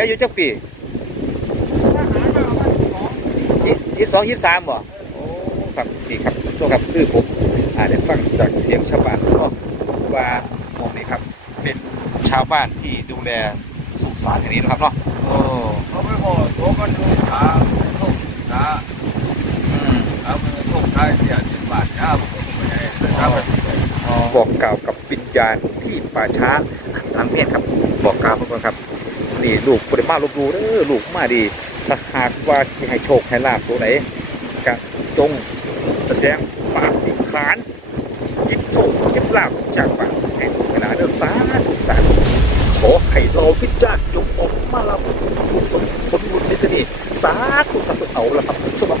อายุจักปีทหารมาเอามาของยี่สิบสองยี่สิบสามบ่โอ้ครับนี่ครับโชคครับคือผมอ่าได้ฟังจากเสียงชาวบ้านก็ว่าหมองนี้ครับ เป็นชาวบ้านที่ดูแลสุสานแห่งนี้นะครับเนาะโอ้เขาไปห่อตัวกันดูขาโชคขาอืมเอาไปโชคชายเสียสิบบาทยาผมก็ไม่ได้ถ้าไปบอกกล่าวกับวิญญาณที่ป่าช้าหลังเมฆครับ บอกกล่าวทุกคนครับ นี่ลูกปริมาลบดูเด้อลูกมาดีถ้าหากว่าที่ให้โชคให้ลาบตัวไหนกะจงแสดงปาฏิหาริย์ยิบโชคยิบลาบจากปากแห่งเวลาเด้อสาธุสาธุขอให้เราพิจารจงออกมาลาบุญสมผลบุญในที่นี้สาธุสาธุเอาละครับสำหรับ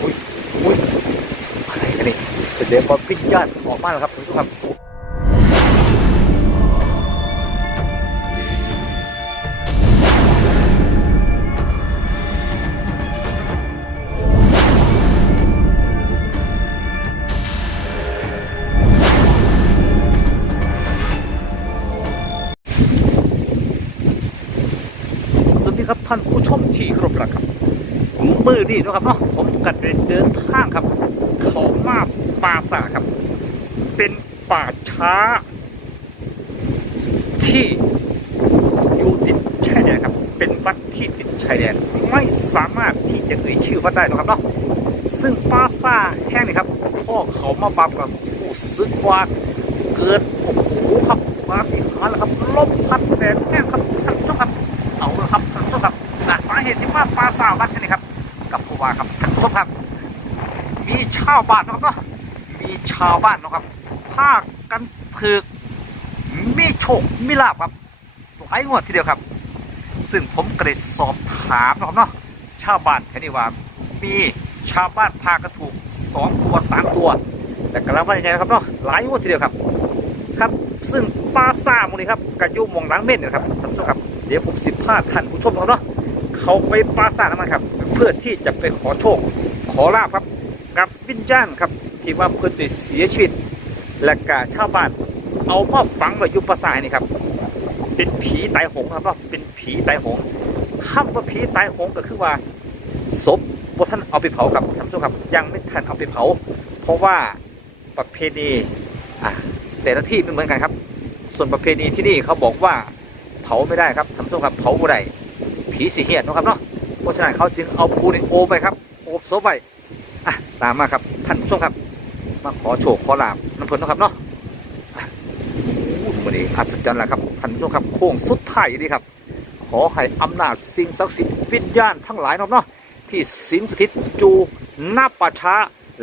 อุ้ยอุ้ยอะไรกันนี่แสดงว่าวิญญาณออกมาแล้วครับคุณผู้ชมครับ ที่ครพรักครับมือนี่นะครับเนาะผมกัดเดินทางครับ เขามาป่าสาครับ เป็นป่าช้า ที่อยู่ติดชายแดนครับ เป็นวัดที่ติดชายแดนไม่สามารถที่จะเอ่ยชื่อวัดได้นะครับเนาะซึ่งป่าซาแห่งนี้ครับพ่อเขามาบับกับผู้ซึกว่าเกิดโอ้โหครับมาที่หารแล้วครับลม สาปลาสาวัดที่นี่ครับ กับผู้ว่าครับท่านผู้ชมครับมีชาวบ้านนะครับเนาะมีชาวบ้านนะครับพากันถือมีโชคมีลาบครับหลายงวดทีเดียวครับ ซึ่งผมก็ได้สอบถามนะครับเนาะชาวบ้านแค่นี้ว่ามีชาวบ้านพากันถูกสองตัวสามตัวแต่กระว่ายังไงนะครับเนาะหลายงวดทีเดียวครับครับ ซึ่งปลาซ่ามูนี้ครับกระยุมมองหลังเม่นนะครับท่านผู้ชมครับ เดี๋ยวผมสิพาท่านผู้ชมนะครับเนาะ เขาไปปลาซ่าน้ำมันครับ เพื่อที่จะไปขอโชค ขอลาบครับ กับวิญญาณครับ ที่ว่าเพื่อนได้เสียชีวิต และกาชาวบ้าน เอามาฝังไว้อยุปลาซ่านี่ครับ เป็นผีตายโหงครับเนาเป็นผีตายโหงคำว่าผีตายโหงก็คือว่าศพบ่ท่านเอาไปเผาครับท่านผู้ชมครับ ยังไม่ทันเอาไปเผา เพราะว่าประเพณีอะแต่ละที่ไม่เหมือนกันครับ ส่วนประเพณีที่นี่เขาบอกว่าเผาไม่ได้ครับท่านผู้ชมครับเผาไม่ได้ ผีสีเหียนเนะครับเนาะเพราะฉะนั้นเขาจึงเอาปูนโอบไปครับโอบโซบไปอะตามมาครับท่านผู้ชมครับ มาขอโชคขอลาบน้ำเพลินนะครับเนาะอู้วันนี้อัศจรรย์แหละครับท่านผู้ชมครับโค้งสุดท้ายนี่ครับ ขอให้อำนาจสิ่งศักดิ์สิทธิ์วิญญาณทั้งหลายเนาะเนาะที่สิงสถิตจูหน้าป่าช้า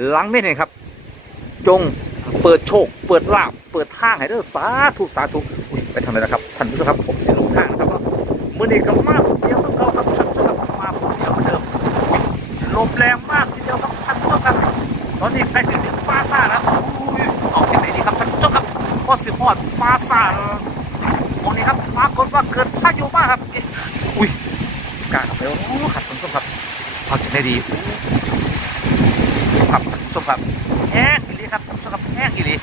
หลังเม่นเองครับ จงเปิดโชค เปิดลาบเปิดทางให้เด้อสาธุสาธุไปทางไหนนะครับท่านผู้ชมครับผมสิลงทางนะครับว่ามื่อนี้ก็ ปราสาทตรงนี้ครับปรากฏว่าเกิดพายุมากครับ อุ้ยกาเข้าไปโอ้ครับท่านผู้ชมครับเอาที่ไหนดีครับท่านผู้มครับแห้งอีหลีครับท่านผู้มครับแห้งอีหลี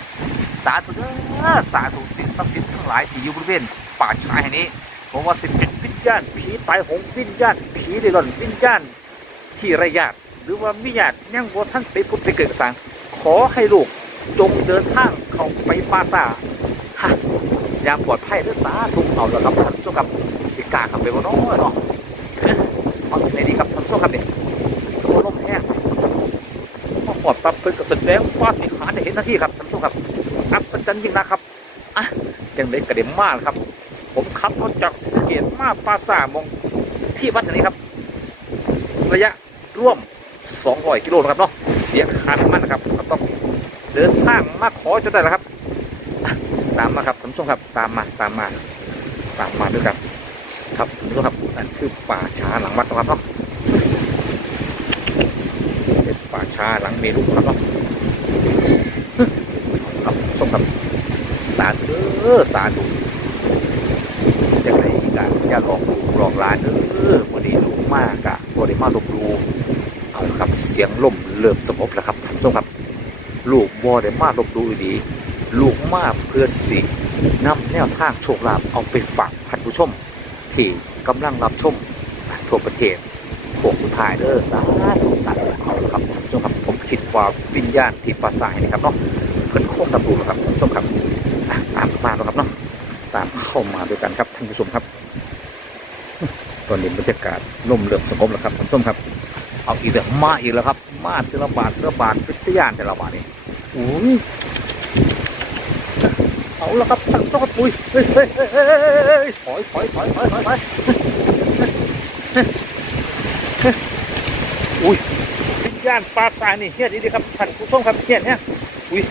สาธุเด้อสาธุสิ่งศักดิ์สิทธิ์ทั้งหลายที่อยู่บริเวณป่าช้าแห่งนี้ผมว่าสิเป็นวิญญาณผีตายโหงวิญญาณผีเดร่อนวิญญาณที่ไร้ญาติหรือว่ามีญาติยังบ่ท่านไปพุทธไปเกิดกระสังขอให้ลูกจงเดินทางเข้าไปป่าซา ฮะอย่างปลอดภัยเด้อสาธุเอาละครับท่านผู้ชมครับสิกล้าเข้าไปบ่เนาะเนาะเอ้อเอาที่ไหนดีครับท่านผู้ชมครับนี่โอ้ลมแห้งพอปอดปั๊บเพิ่นก็แสดงว่าที่หาได้เห็นหน้าที่ครับท่านผู้ชมครับอัศจรรย์ยิ่งนะครับอะจังเลยกระเด็นมากครับ ผมขับรถจากศรีสะเกดมาปราสาทมองที่วัดแห่งนี้ครับ ระยะร่วม 200 กิโลนะครับเนาะเสียค่าน้ำมันนะครับก็ต้องเดินทางมาขอจนได้แล้วครับอ่ะตามมาครับท่านผู้ชมครับตามมาตามมาตามมาด้วยกันครับท่านผู้ชมครับนั่นคือป่าช้าหลังวัดนะครับเนาะเป็นป่าช้าหลังเมรุครับเนาะครับส้มครับสาธุเออสาธุจังไรกันอย่าหลอกลูกหลอกหลานเออวันนี้ลูกมากอะบริมาลบลูเอาครับเสียงล่มเริ่มสงบแล้วครับท่านผู้ชมครับ ลูกบอได้มาลบหลูดี ลูกมาเพื่อสินำแนวทางโชคลาภเอาไปฝากท่านผู้ชม ที่กำลังรับชมทั่วประเทศพวกสุดท้ายเด้อสาธุสาธุเอาละครับท่านผู้ชมครับผมคิดว่าวิญญาณที่ปราสาทนี่ครับเนาะเพิ่นคงรับรู้แล้วครับท่านผู้ชมครับตามมาแล้วครับเนาะตามเข้ามาด้วยกันครับท่านผู้ชมครับ ตอนนี้บรรยากาศลมเริ่มสงบแล้วครับท่านผู้ชมครับ เอาอีกแล้วมาอีกแล้วครับ มาเทละบาทเทละบาทพิทยานแต่ละบาทนี่อุ้ย เอาละครับท่านผู้ชมครับอุ้ยเฮ้ยเฮ้ยเฮ้ยเฮ้ยเฮ้ยถอยถอยถอยถอยถอยถอยอุ้ยวิญญาณปลาตายนี่เฮียดีดีครับท่านผู้ชมครับเฮียเนี่ยอุ้ย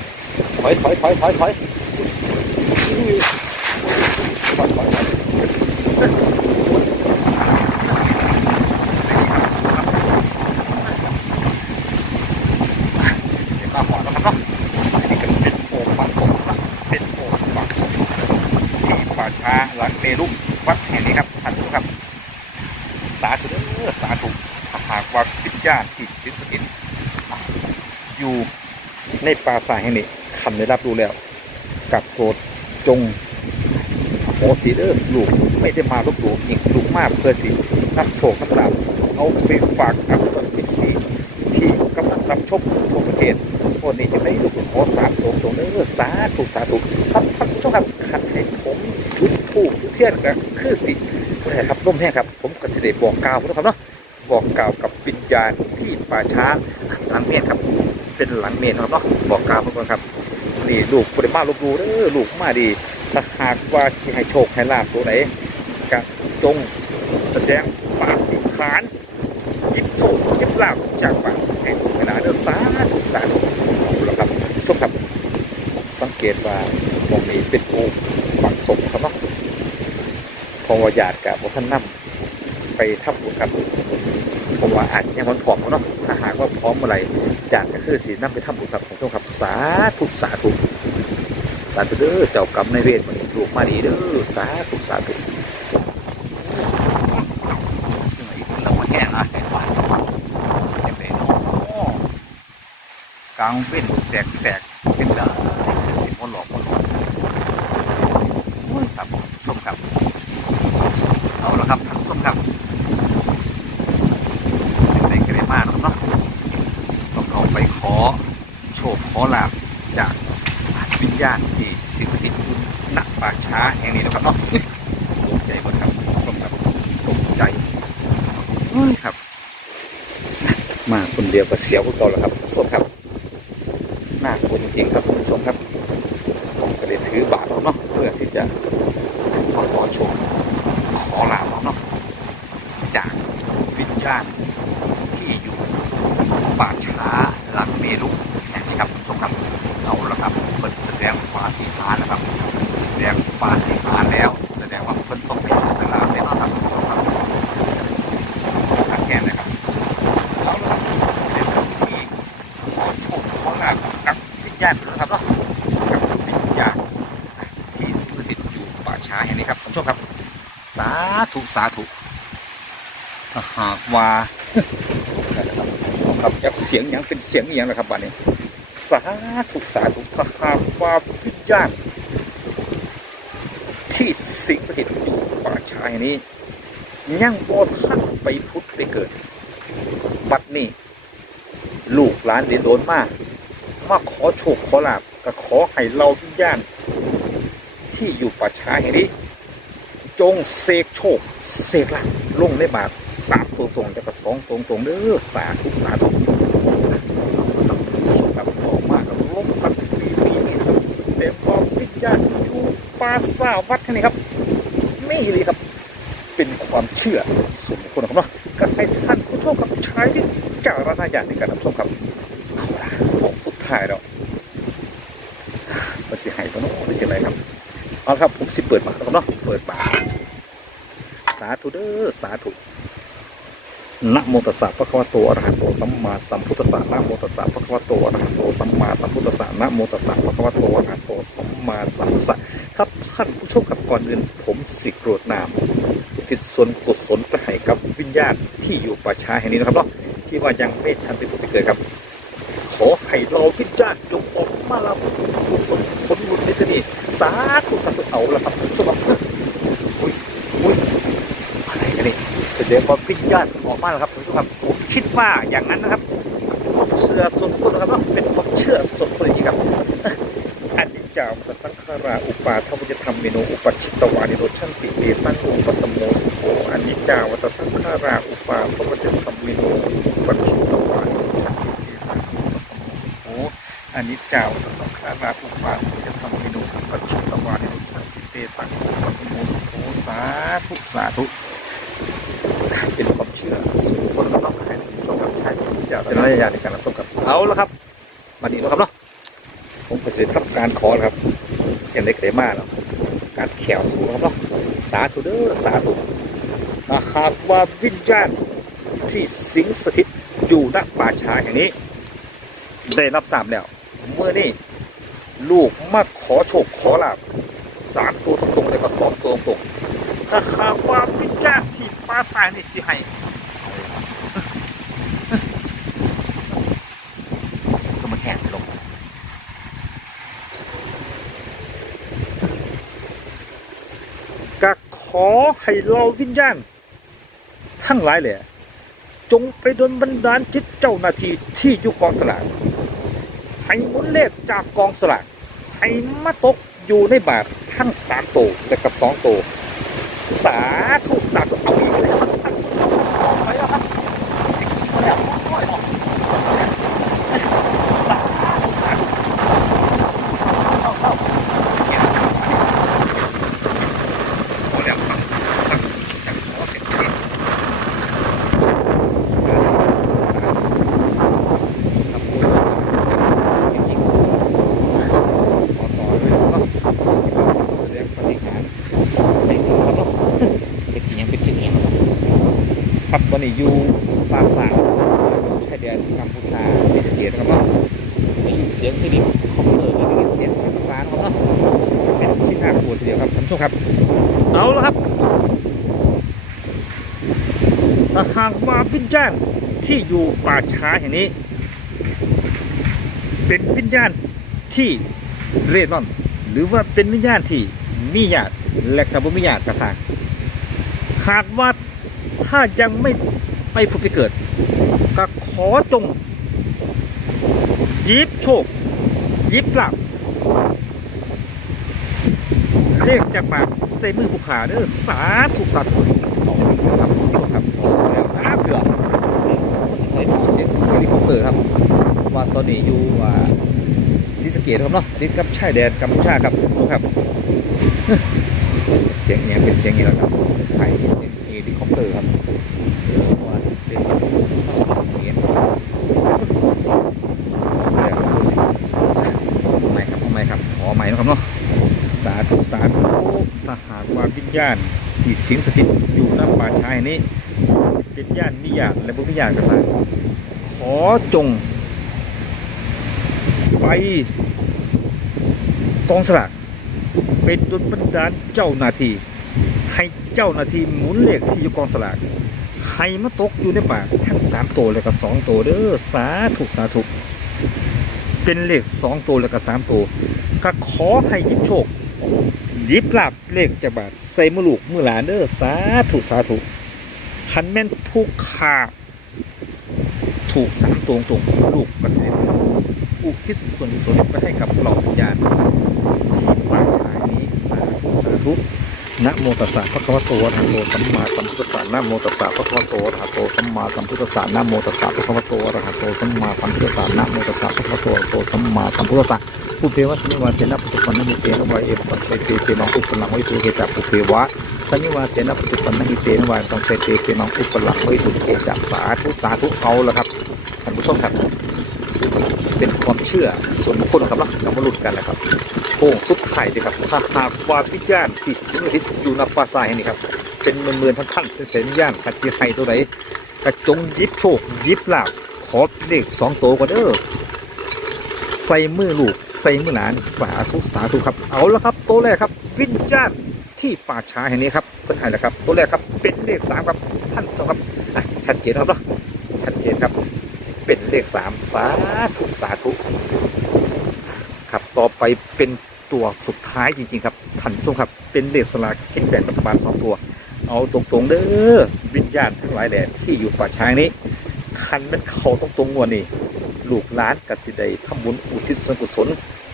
ถอยถอยถอยถอยถอยอุ้ยถอยถอยถอย เดี๋ยวก็หอแล้วครับเนาะอันนี้ก็เป็นโอ่งฝังศพนะเป็นโอ่งฝังศพที่ป่าช้า หลังเมรุวัดแห่งนี้ครับท่านผู้ครับ สาธุเด้อสาธุหากว่าวิญญาณที่สิงสถิตอยู่ในป่าสายแห่งนี้คำได้รับรู้แล้วกับโปรดจงโอสีเด้อลูกไม่ได้มาลบหลู่อีกลูกมากเพื่อสินับโชคนับลาภเอาไปฝากกับต้นเป็นสีที่กำลังรับชมทั่วประเทศวันนี้จะได้ลูกขอสาธุตรงนี้สาธุสาธุครับท่านผู้ชมครับขัดให้ผู้เทียนกับคือสิผู้ใดครับร่มแห้งครับ ผมกสิเดบอกกล่าวนะครับเนาะบอกกล่าวกับวิญญาณที่ป่าช้าหลังเมนครับ เป็นหลังเมนครับเนาะบอกกล่าวเพื่อนครับนี่ลูกปริมาลบดูเด้อลูกมาดีถ้าหากว่าที่ให้โชคให้ลาภตัวไหนก็จงแสดงปาฏิหาริย์ยิบโชคยิบลาบจากปากแห่งเวลาเดือสาธุสาธุเอาละครับชมครับ สังเกตว่าตรงนี้เป็นโอ่งฝังศพครับเนาะ พราะว่าญาตกับท่านนำไปทับบุญครับผมว่าอาจจะยังมันผอมเนาะถ้าหากว่าพร้อมเมื่อไหร่ญาติก็คือสีน้ำไปทำบุญครับผมชมครับสาธุสาธุสาธุเด้อเจ้ากรรมในายเวรมันลูกมาดีเด้อสาธุสาธุเราแห้งอะเป็นไงเนาะกลางเป็นแสกแสกเป็นดาสิบวันหลอกวันหลอกโอ้ยครับชมครับ เอาละครับท่านผู้ชมครับเป็นในกระมากเนาะต้องเข้าไปขอโชคขอลาบจากวิญญาณที่สิงสถิตอยู่ณป่าช้าแห่งนี้นะครับเนาะตกใจหมดครับท่านผู้ชมครับตกใจเฮ้ยครับ มาคนเดียวก็เสียวก็เก่าแล้วครับคุณผู้ชมครับน่ากลัวจริงๆครับคุณผู้ชมครับผมก็เลยถือบาทแล้วเนาะเพื่อที่จะขอโชคขอลาบเนาะจากวิญญาณที่อยู่ ป่าช้าหลังเมรุแห่งนี้ครับคุณผู้ชมครับเอาละครับเปิดแสดงปาฏิหาริย์นะครับแสดงปาฏิหาริย์แล้วแสดงว่าเพิ่นต้องให้โชคให้ลาบแน่นอนครับคุณผู้ชมครับทักแกนนะครับเอาละครับเป็นคำที่ขอโชคขอลาบกับวิญญาณนะครับเนาะกับวิญญาณที่สิงสถิตอยู่ป่าช้าแห่งนี้ครับท่านผู้ชมครับ สาธุสาธุถ้าหากว่า ครับจากเสียงอย่างเป็นเสียงอย่างนะครับบ้านนี้ สาธุสาธุถ้าหากว่าวิญญาณที่สิงสถิตอยู่ป่าชาแห่งนี้ยังบ่ทันไปพุทธไปเกิด บัดนี้ ลูกหลานเรียนโดนมาก มาขอโชคขอลาบก็ขอให้เราวิญญาณที่อยู่ป่าช้าแห่งนี้ จงเสกโชค เสกลาภลงในบาท สามตัวตรงจะกระสองตรงตรงเด้อสาธุสาธุชมครับออกมากับลมพัดปีปีนี้ครับเต็มความวิญญาณอยู่ป่าสาวัดแห่นี้ครับนี่เลยครับ เป็นความเชื่อส่วนบุคคลนะครับเนาะก็ให้ท่านผู้ชมครับใช้วิจารณญาณในการรับชมครับเอาละของสุดท้ายแล้วมันเสิใหายตัวน้องไม่ใช่ไรครับเอาครับผมสิเปิดปากแล้วครับเนาะเปิดปากสาธุเด้อสาธุ นะโมตัสสะพระคะวะโตอะระหะโตสัมมาสัมพุทธัสสะนะโมตัสสะพระคะวะโตอะระหะโตสัมมาสัมพุทธัสสะนะโมตัสสะพระคะวะโตอะระหะโตสัมมาสัมพุทธัสสะครับท่านผู้ชมครับก่อนอื่นผมสิกรวดน้ำอุทิศส่วนกุศลไปให้กับวิญญาณที่อยู่ป่าช้าแห่งนี้นะครับเนาะที่ว่ายังไม่ทันไปผุดไปเกิดครับ ขอให้เราวิญญาณจงออกมาเรากุศลผลบุญในที่นี้สาธุสาธุเอาละครับสมบัติอุ้ยอุ้ยอะไรกันนี่ แสดงว่าวิญญาณออกมาแล้วครับคุณผู้ชมครับผมคิดว่าอย่างนั้นนะครับผมเชื่อส่วนตัวนะครับว่าเป็นความเชื่อส่วนตัวจริงครับอันนิจจาวัตสังขาราอุปาทวุจธรรมเมโนอุปัชิตวานิโรชันติเอตันอุปสมโมสโขอันนิจจาวัตสังขาราอุปาทวุจธรรมเมโนอุปัชิตวานิโรชันติเอตันอุปสมโมสโขอันนิจจาวัตสังขาราอุปาทวุจธรรมเมโนอุปัชิตวานิโรชันติเตสังอุปสมโมสโขสาธุสาธุ เป็นความเชื่อส่วนบุคคนเราต้องให้ชมกับใครอย่าเป็นระยะในการรับชมกับเอาละครับมาดีแล้วครับเนาะผมก็จะทำการขอนะครับอย่างเล็กได้มากเนาะการแขวสูงครับเนาะสาธุเด้อสาธุถ้าหากว่าวิญญาณที่สิงสถิตอยู่ณป่าช้าแห่งนี้ ได้รับสามแล้ว เมื่อนี้ลูกมาขอโชคขอลาบสามตัวตรงๆเลยก็สองตัวตรงๆถ้าหากว่าวิญญาณ ที่ป่าสายนี่สิให้ก็มาแข่งไปลงก็ขอให้เราวิญญาณทั้งหลายแหละจงไปดลบันดาลจิตเจ้าหน้าที่ที่อยู่กองสลากให้หมุนเลขจากกองสลากให้มาตกอยู่ในบาททั้งสามโตวและก็สองโตวสาธุสาธุเอาอีกแล้วไปแล้วครับเอาแล้วเอาแล้วสาธุสาธุเศร้าเศร้าเอาแล้วครับจังขอเสร็จแล้วครับจริงๆขอต่อเลยเนาะแสดงปฏิหารย์ให้ดูครับเนาะเสร็จยังเป็นเช่นนี้ครับ ครับวันนี้อยู่ปราสาทชายแดนกัมพูชาที่สะเกตนะครับเนาะได้ยินเสียงที่นี่คอมเตอร์ได้ยินเสียงฟ้านะครับเนาะเป็นที่น่ากลัวทีเดียวครับท่านผู้ชมครับ เอาละครับถ้าหากว่าวิญญาณที่อยู่ป่าช้าแห่งนี้ เป็นวิญญาณที่เร่ร่อน หรือว่าเป็นวิญญาณที่มีญาติและกับบ่มีญาติกระสางหากว่า ถ้ายังไม่ไปผุดไปเกิด ก็ขอจง ยิบโชค ยิบลาบเลขจากปากเซมือผู้ขาเด้อสาธุสาธุครับครับแล้วนะเถื่อเสียงเสียงเสียงเฮลิคอปเตอร์ครับ ว่าตอนนี้อยู่ว่าศรีสเกดครับเนาะติดกับชายแดนกัมพูชาครับทุกครับ เสียงเนี้ยเป็นเสียงอย่างนี้แล้วครับไอเสียง ฮลิคอปเตอร์ครับว่าเป็นเงี้ยไม่ครับไม่ครับขอใหม่นะครับเนาะสาธุสาธุถ้าหากว่าวิญญาณที่สิงสถิตอยู่ณป่าชายนี้สิเป็นญาณนิยามและบุพยานกษัตริย์ขอจง ไปกองสลากเป็นดลบันดาลเจ้าหน้าที่ ให้เจ้าหน้าที่หมุนเลขที่อยู่กองสลากให้มาตกอยู่ในปากทั้งสามตัวแล้วก็สองตัวเด้อสาธุสาธุเป็นเลขสองตัวแล้วก็สามตัวก็ขอให้ยิบโชคยิบลาบเลขจากบาทใส่มือลูกมือหลานเด้อสาธุสาธุคันแม่นผู้ขาถูกสามตัวตรงลูกก็จะได้อุทิศส่วนกุศลไปให้กับเหล่าวิญญาณที่ป่าชายนี้สาธุสาธุ นะโมตัสสะพระคัมภโตอะระหะโตสัมมาสัมพุทธัสสะนะโมตัสสะพระคัมภโตอะระหะโตสัมมาสัมพุทธัสสะนะโมตัสสะพระคัมภโตอะระหะโตสัมมาสัมพุทธัสสะนะโมตัสสะพระคัมภโตอะระหะโตสัมมาสัมพุทธัสสะผู้เพวะสนิวาเสนะปุถุปันนะมุเตนะวายเอปัสเตเตเตมังอุปลังไว้ตุเกจักปุเพวะสนิวาเสนะปุถุปันนะหิเตนะวายตังเตเตเตมังอุปลังไว้ตุเกจักสาธุสาธุเอาละครับท่านผู้ชมครับ เป็นความเชื่อส่วนบุคคลครับเนะเรามาลุ้นกันนะครับโค้งสุดท้ายดีครับถ้าหากว่าวิญญาณที่สิงสถิตอยู่ในป่าทรายแห่งนี้ครับ เป็นหมื่นๆพันๆเป็นแสนวิญญาณขัดจีไห้ตัวไหนกระจงยิบโชคยิบลาบขอเลขสองตัวก็เด้อใส่มือลูกใส่มือหลานสาธุสาธุครับ เอาละครับตัวแรกครับ วิญญาณที่ป่าช้าแห่งนี้ครับเพิ่นให้แล้วครับตัวแรกครับเป็นเลขสามครับท่านผู้ชมครับชัดเจนครับเนาะชัดเจนครับ เป็นเลขสามสาธุสาธุครับต่อไปเป็นตัวสุดท้ายจริง ๆ ครับท่านผู้ชมครับเป็นเลขสลากกินแบ่งรัฐบาลสองตัว เอาตรงๆเด้อวิญญาณทั้งหลายแหล่ที่อยู่ป่าช้านี้ คันมันเขาตรงๆงวนนี่ลูกหลานกสิไดทำบุญอุทิศส่วนกุศล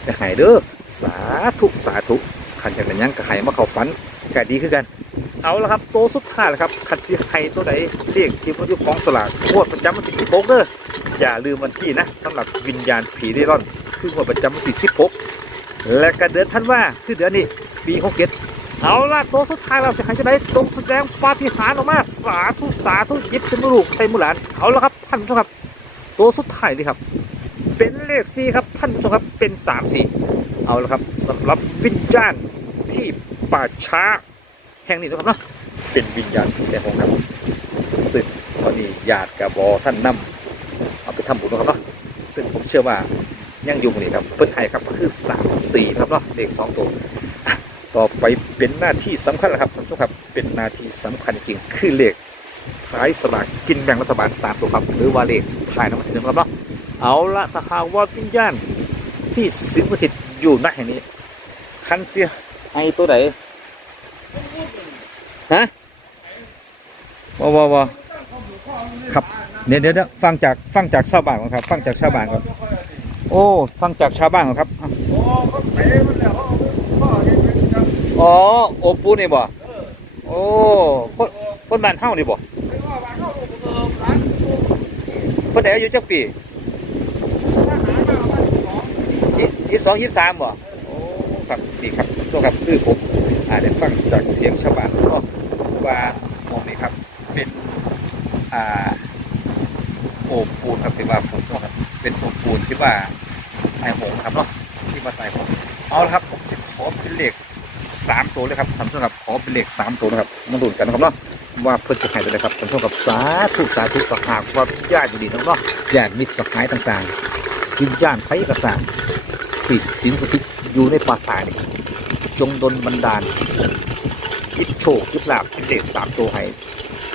จะหายเด้อสาธุสาธุคันจากนั้นยังก็ให้มาเข้าฝันก็ดีคือกัน เอาละครับโตวสุดท้ายแล้วครับคันสิให้ตัวใดเรียกที่มันอยู่ของสลากงวดประจำวันที่16เด้ออย่าลืมวันที่นะสำหรับวิญญาณผีเร่ร่อนคืองวดประจำวันที่16และก็เดือนธันว่าคือเดือนนี้ปี67เก็ดเอาละตัวสุดท้ายเราจะให้จะได้ตรงแสดงปาฏิหาริย์ออกมาสาธุสาธุยิบเป็นลูกใส่มุหลานเอาละครับท่านผู้ชมครับ ตัวสุดท้ายนี่ครับ เป็นเลขสี่ครับท่านผู้ชมครับเป็นสามสี่เอาละครับสำหรับวิญญาณที่ป่าช้า แห่งนี้นะครับเนาะเป็นวิญญาณแต่ของครับซึ่งตอนนี้ญาติกับบอท่านนำเอาไปทำบุญนะครับเนาะซึ่งผมเชื่อว่ายังอยู่ตรงนี้ครับเพิ่นให้ครับก็คือสามสี่นะครับเนาะเลขสองตัวต่อไปเป็นหน้าที่สำคัญแล้วครับท่านผู้ชมครับเป็นหน้าที่สำคัญจริงคือเลขท้ายสลากกินแบ่งรัฐบาลสามตัวครับหรือว่าเลขท้ายน้ำมันถึงครับเนาะเอาละถ้าหากว่าวิญญาณที่สิงสถิตอยู่ณแห่งนี้คันเสียไอตัวไหน ฮะว้าวว้าวว้าวครับเดี๋ยวเดี๋ยวเดี๋ยวฟังจากฟังจากชาวบ้านก่อนครับ ฟังจากชาวบ้านก่อนโอ้ฟังจากชาวบ้านก่อนครับอะโอ้เขาเตะมันแล้วเขาพ่อเห็นเป็นครับอ๋อโอปูนี่บ่ออโอ้คนคนบ้านเฮานี่บ่พ่นเขาเออร้านทคนไหนอายุจักปีองยี่สิบสองยี่สิบสามบ่โอ้ครับดีครับโช่วงครับคือผม อาได้ฟังจากเสียงชาวบ้านก็ว่าหมองนี้ครับ เป็นอ่าโอบปูนครับที่ว่าผมต้องครับเป็นโอบปูนที่ว่าตายโหงครับเนาะที่ว่าตายโหงเอาละครับผมจะขอเป็นเลขสามตัวเลยครับท่านผู้ชมครับขอเป็นเลขสามตัวนะครับมาดูกันนะครับเนาะว่าเพิ่นจะให้ตัวใดครับท่านผู้ชมครับสาธุสาธุต่อหากว่าญาติอยู่ดีนะครับเนาะญาติมิตรสหายต่างๆวิญญาณไพกษาที่สินสถิตอยู่ในป่าสายนี่ จงดลบันดาลคิดโชคคิดลาบเป็นเลขสามตัวให้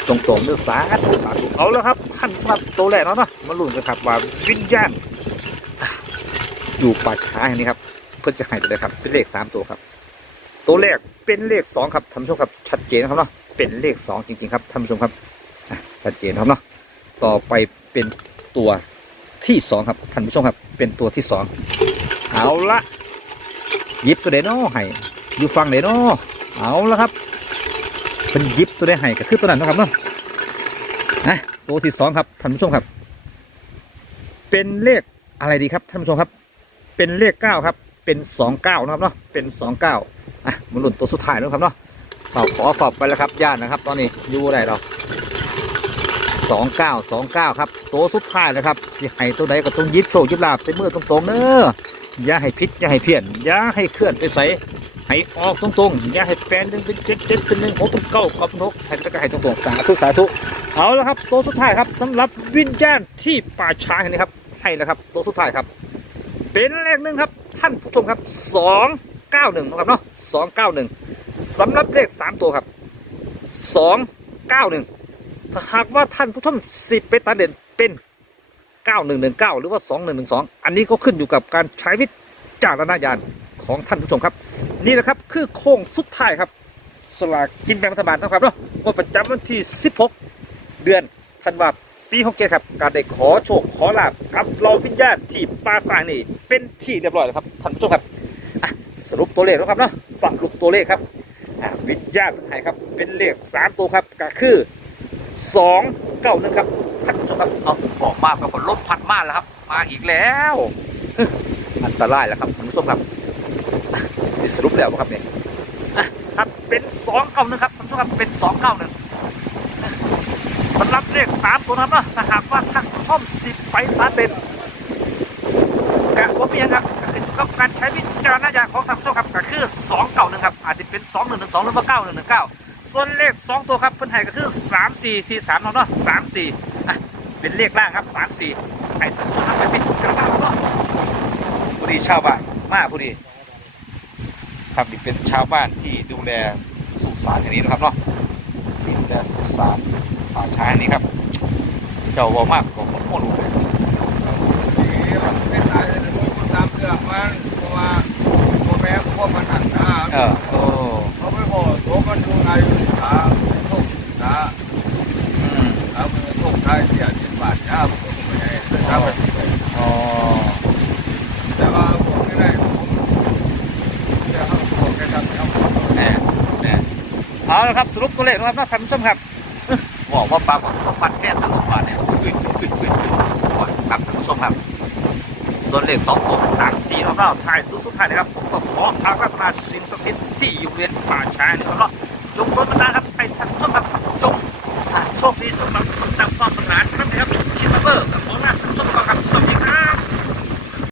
ตรงๆเรื่องสาธุสาธุเอาแล้วครับท่านครับตัวแรกแล้วเนาะมาลุ้นกันครับว่าวิญญาณอยู่ป่าช้าแห่างนี้ครับ เพื่อจะให้ตัวใดครับ เป็นเลขสามตัวครับ ตัวแรกเป็นเลขสองครับท่านผู้ชมครับ ชัดเจนครับเนาะเป็นเลขสองจริง ๆ ครับท่านผู้ชมครับชัดเจนครับเนาะต่อไปเป็นตัวที่สองครับท่านผู้ชมครับ เป็นตัวที่สองเอาละยิบตัวเดโน่ให้ อยู่ฟังเดโน่เอาละครับเป็นยิบตัวใดให้ก็คือตัวนั้นนะครับเนาะนะตัวที่สองครับท่านผู้ชมครับ เป็นเลขอะไรดีครับท่านผู้ชมครับ เป็นเลขเก้าครับ เป็นสองเก้านะครับเนาะเป็นสองเก้าอะมันหล่นตัวสุดท้ายแล้วครับเนาะฝาขอฝากไปแล้วครับญาตินะครับ ตอนนี้อยู่ไหนเราสองเก้าสองเก้าครับตัวสุดท้ายแล้วครับสิให้ตัวใดก็ต้องยิบโชคยิบลาบใส่มือตรงๆเนอะอย่าให้พิษอย่าให้เพี้ยนอย่าให้เคลื่อนไปใส่ ให้ออกตรงๆอย่าให้แปลนหนึ่งเป็นเจ็ดเจ็ดเป็นหนึ่งหกเป็นเก้ากับนกให้ตะกให้ตรงๆสาธุสาธุเอาแล้วครับตัวสุดท้ายครับสำหรับวิญญาณที่ป่าช้าแห่งนี้ครับให้แล้วครับตัวสุดท้ายครับ เป็นเลขหนึ่งครับท่านผู้ชมครับสองเก้าหนึ่งนะครับเนาะสองเก้าหนึ่งสำหรับเลขสามตัวครับสองเก้าหนึ่งถ้าหากว่าท่านผู้ชมสิบไปตัดเด่นเป็นเก้าหนึ่งหนึ่งเก้าหรือว่าสองหนึ่งหนึ่งสองอันนี้ก็ขึ้นอยู่กับการใช้วิจารณญาณ ของท่านผู้ชมครับ นี่แหละครับคือโค้งสุดท้ายครับสลากกินแบ่งรัฐบาลนะครับเนาะงวดประจำวันที่ 16 เดือนธันวาปีหกเจ็ดครับ การได้ขอโชคขอลาบกับเราวิญญาณที่ปาสาทนี่เป็นที่เรียบร้อยแล้วครับท่านผู้ชมครับสรุปตัวเลขแล้วครับเนาะสรุปตัวเลขครับวิญญาณให้ครับ เป็นเลขสามตัวครับก็คือสองเก้าหนึ่งครับท่านผู้ชมครับเอาบอกมากกับคนลบพัดมากแล้วครับ มาอีกแล้ว อันตรายแล้วครับท่านผู้ชมครับ สรุปแล้วครับเนี่ยอะครับเป็นสองเก้าหนึ่งครับท่านผู้ชมครับเป็นสองเก้าหนึ่งสำหรับเลขสามตัวนะครับนะหากว่าท่านผู้ชมสิบไปตาเต็นกะว่าเพียงครับก็คือกับการใช้วิจารณญาณของท่านผู้ชมครับก็คือสองเก่าหนึ่งครับอาจจะเป็นสองหนึ่งหนึ่งสองหรือว่าเก้าหนึ่งหนึ่งเก้าส่วนเลขสองตัวครับเพิ่นให้ก็คือสามสี่สี่สามเนาะสามสี่อะเป็นเลขล่างครับสามสี่ไอ้ท่านผู้ชมครับไปเป็นจารณาเนาะผู้ดีชาวบ้านมาผู้ดี ครับนี่เป็นชาวบ้านที่ดูแลสุสานแห่งนี้นะครับเนาะดูแลสุสานป่าช้าแห่งนี้ครับ เจ้าบ่มากของคนโคตรเลยเออโอ้เขาไม่พอตัวกันดูไงขาตกขาอืมแล้วมันตกได้เสียจิตบาดยาผมก็ไม่ได้ถ้ามัน นครับสรุปตัวเลขนะครับท่านผู้ชมครับบอกว่าปลาของปัดแค่ตลอดวันเนี่ยขึ้นขึ้นขึ้นขึ้นครับท่านผู้ชมครับ ส่วนเลขสองตัวสามสี่รอบรอบทายสุดสุดท้ายนะครับผมก็ขออาราธนาสิ่งศักดิ์สิทธิ์ที่อยู่เรียนป่าชายนะครับจงรดบรรดาครับให้ท่านผู้ชมครับจงโชคดีสมบัติ